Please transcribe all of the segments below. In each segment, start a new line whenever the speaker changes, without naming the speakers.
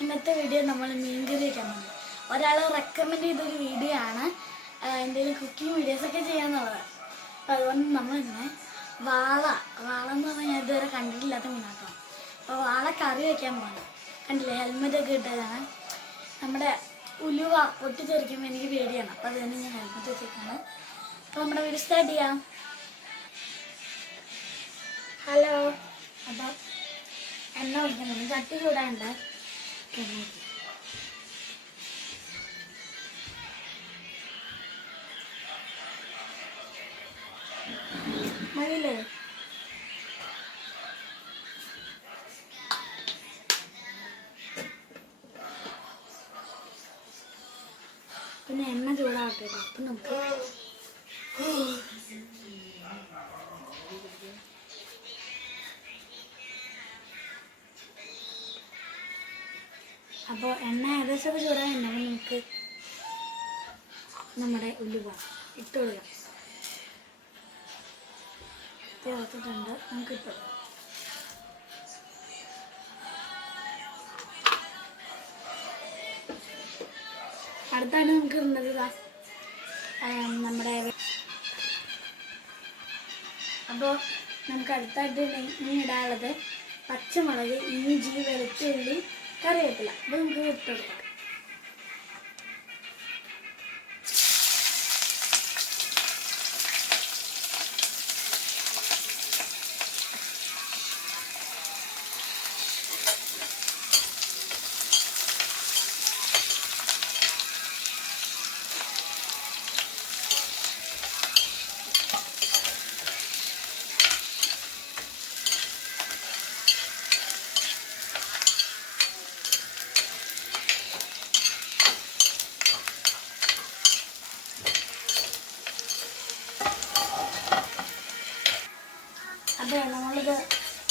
ഇന്നത്തെ വീഡിയോ നമ്മൾ മീൻകറി വയ്ക്കാൻ പോകുന്നത് ഒരാൾ റെക്കമെൻഡ് ചെയ്തൊരു വീഡിയോ ആണ്. എന്തെങ്കിലും കുക്കിംഗ് വീഡിയോസ് ഒക്കെ ചെയ്യാന്നുള്ളത്. അപ്പോൾ അതുകൊണ്ട് നമ്മൾ ഇന്ന് വാള വാള എന്ന് പറഞ്ഞാൽ ഞാൻ ഇതുവരെ കണ്ടിട്ടില്ലാത്ത മീനാട്ടോ. അപ്പോൾ വാള കറി വയ്ക്കാൻ പോകുന്നത് കണ്ടില്ലേ? ഹെൽമെറ്റ് ഒക്കെ ഇട്ടതാണ്. നമ്മുടെ ഉലുവ പൊട്ടിച്ചെറിക്കുമ്പോൾ എനിക്ക് പേടിയാണ്. അപ്പോൾ അത് തന്നെ ഞാൻ ഹെൽമെറ്റ് വെച്ചേക്കാണ്. അപ്പോൾ നമ്മുടെ വീട് സ്റ്റാർട്ട് ചെയ്യാം. ഹലോ അപ്പോൾ എണ്ണ ഒഴിക്കണം. ചട്ടി ചൂടാണ്ട്. എണ്ണ അപ്പോൾ എണ്ണ ഏകദേശം ചൂടാൻ എണ്ണ നമുക്ക് നമ്മുടെ ഉലുവ ഇട്ട് കൊടുക്കാം. ചേർത്തിട്ടുണ്ട് നമുക്ക് ഇട്ട് അടുത്തായിട്ട് നമുക്ക് ഇടുന്നത് നമ്മുടെ അപ്പോൾ നമുക്ക് അടുത്തായിട്ട് ഇനി ഇടാനുള്ളത് പച്ചമുളക് ഇഞ്ചി വെളുത്തുള്ളി കറിവേപ്പില. അപ്പോൾ നമുക്ക് ഇട്ടെടുക്കാം അപ്പോൾ നമ്മളിത്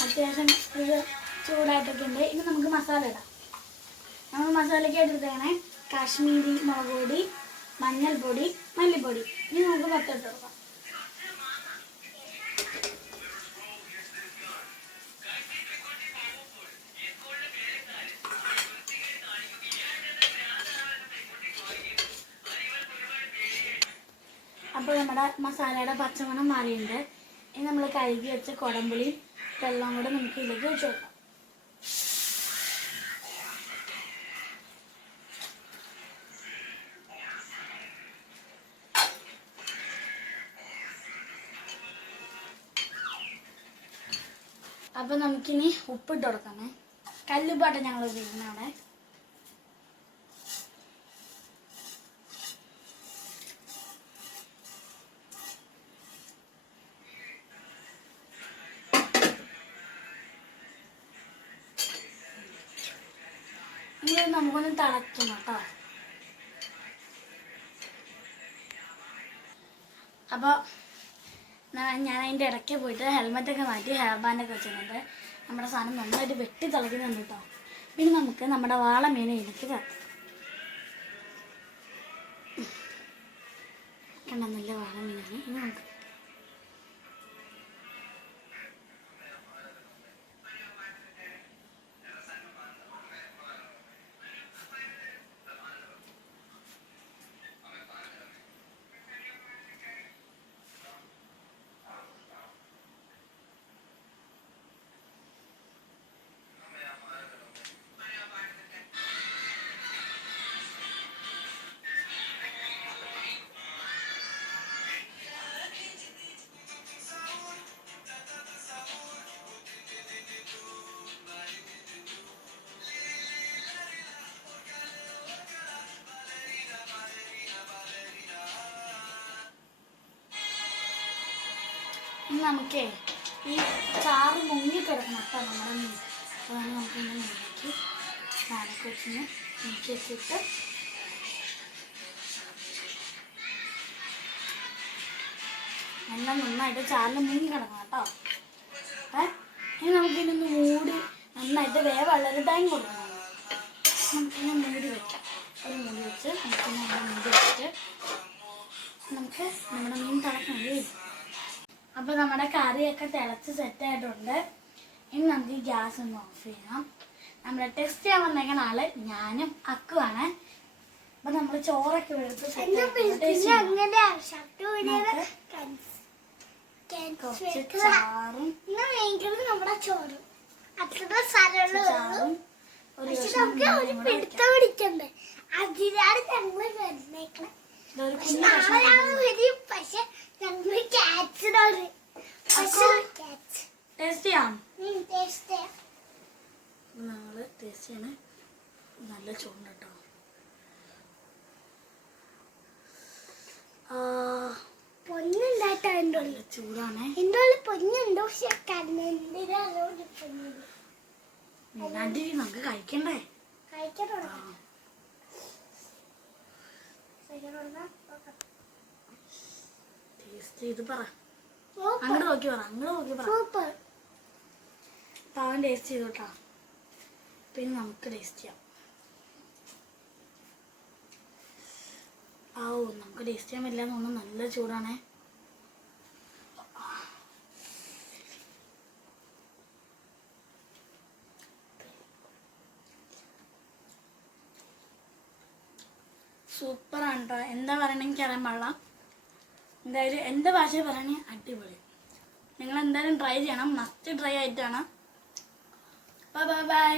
അത്യാവശ്യം ഇത് ചൂടായിട്ടൊക്കെ ഉണ്ട്. ഇനി നമുക്ക് മസാല ഇടാം. നമ്മൾ മസാലയ്ക്ക് എടുത്തേക്കണേ കാശ്മീരി മുളക് പൊടി മഞ്ഞൾപ്പൊടി മല്ലിപ്പൊടി. ഇനി നമുക്ക് മൊത്തം കൊടുക്കാം. അപ്പോൾ നമ്മുടെ മസാലയുടെ പച്ചമണം മാറിയിട്ടുണ്ട്. ഇനി നമ്മൾ കഴുകി വെച്ച കുടംപുളി വെള്ളം കൂടെ നമുക്ക് ഇതിലേക്ക് വെച്ച് കൊടുക്കാം. അപ്പൊ നമുക്കിനി ഉപ്പിട്ട് കൊടുക്കണേ കല്ലുപ്പാട്ട ഞങ്ങൾ ഉപയോഗിക്കുന്ന ഇനി നമുക്കൊന്ന് തിളയ്ക്കണം കേട്ടോ അപ്പോൾ ഞാൻ അതിന്റെ ഇടയ്ക്ക് പോയിട്ട് ഹെൽമെറ്റൊക്കെ മാറ്റി ഹെയർ ബാൻഡൊക്കെ വെച്ചിട്ടുണ്ട്. നമ്മുടെ സാധനം നന്നായിട്ട് വെട്ടി തിളയ്ക്കുന്നുണ്ട് കേട്ടോ പിന്നെ നമുക്ക് നമ്മുടെ വാള മീനെ എനിക്ക് ചേർക്കാം കണ്ട നല്ല വാളമീനാണ്. ഇനി നമുക്ക് ഇനി നമുക്കേ ഈ ചാറ് മുങ്ങിക്കിടക്കണം കേട്ടോ നമ്മുടെ മീൻ. അതാണ് നമുക്ക് ഇന്ന് മുക്കിട്ട് മുക്കി വെച്ചിട്ട് എല്ലാം നന്നായിട്ട് ചാറിൽ മുങ്ങി കിടക്കണം കേട്ടോ. ഏ? ഇനി നമുക്കിതിനൊന്ന് മൂടി നന്നായിട്ട് വേ വളരെ ടൈം കൊടുക്കണം. നമുക്കിങ്ങനെ മൂടി വെക്കാം. ഒരു മൂടി വെച്ച് നമുക്കിങ്ങനെ മൂടി വെച്ചിട്ട് നമുക്ക് നമ്മുടെ മീൻ തിളക്കണം അപ്പോൾ നമ്മുടെ കറിയൊക്കെ തിളച്ച് സെറ്റായിട്ടുണ്ട് ഇനി നമുക്ക് ഗ്യാസ് ഒന്ന് ഓഫ് ചെയ്യണം. നമ്മുടെ ടെസ്റ്റ് ചെയ്യാൻ വന്നേക്കുന്ന ആൾ ഞാനും അക്കുവാണ്. അപ്പൊ നമ്മൾ ചോറൊക്കെ എടുത്ത് ചോറും ഒരു
പിടുത്തം പിടിക്കണ്ടേ? അതിനാണ് ഞങ്ങൾ വരുന്നേക്കണേ
ഇതൊരു
പക്ഷെ
കുഞ്ഞു കഷ്ണം
നാളെയാണ് വരും പക്ഷെ ഞങ്ങൾ ക്യാച്ചിനോട് പക്ഷെ ക്യാച്ച്
ടേസ്റ്റ് ചെയ്യാം
ടേസ്റ്റ്
ഞങ്ങൾ ടേസ്റ്റ് ചെയ്യണേ നല്ല ചൂണ്ട കേട്ടോ. ചൂടാണേ.
പൊന്നുണ്ട് പക്ഷെ
നമുക്ക് കഴിക്കണ്ടേ?
കഴിക്കണോ
ടേസ്റ്റ് ചെയ്ത് പറ. അങ്ങോട്ട് നോക്കി പറ അങ്ങോട്ട് നോക്കി പറ. ടേസ്റ്റ് ചെയ്തോട്ടാ പിന്നെ നമുക്ക് ടേസ്റ്റ് ചെയ്യാം. ഓ നമുക്ക് ടേസ്റ്റ് ചെയ്യാൻ പറ്റില്ല തോന്നുന്നു. നല്ല ചൂടാണേ. സൂപ്പറാണ് കേട്ടോ എന്താ പറയണമെങ്കിൽ അറിയാൻ പാടില്ല. എന്തായാലും എന്റെ ഭാഷ പറയണേ അടിപൊളി. നിങ്ങൾ എന്തായാലും ട്രൈ ചെയ്യണം. മസ്റ്റ് ട്രൈ ആയിട്ടാണ്. Bye bye bye